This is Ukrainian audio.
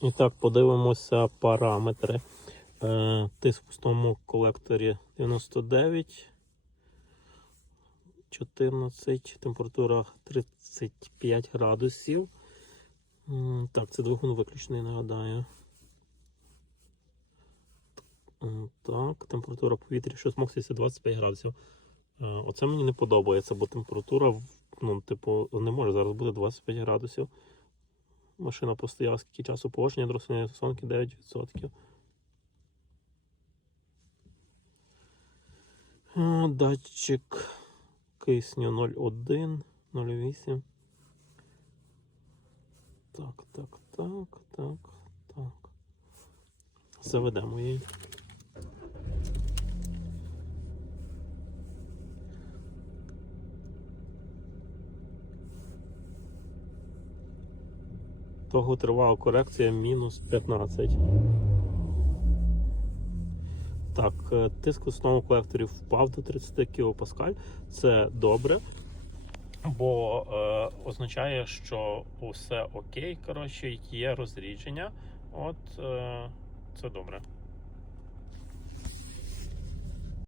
І так, подивимося параметри. Е, тиск в пустому колекторі 99, 14, температура 35 градусів. Так, це двигун виключний, нагадаю. Так, температура повітря, що змогся 25 градусів. Е, Оце мені не подобається, бо температура, ну, типу, не може зараз бути 25 градусів. Машина постояла скільки часу положення дросельної тусонки 9%. Е, Датчик кисню 0,1, 0,8. Так, так, так, так, так. Заведемо її. Того тривала корекція мінус 15. Так, е, тиск в основному колекторів впав до 30 кПа. Це добре, бо е, означає, що усе окей. Коротше, є розрідження. От е, це добре.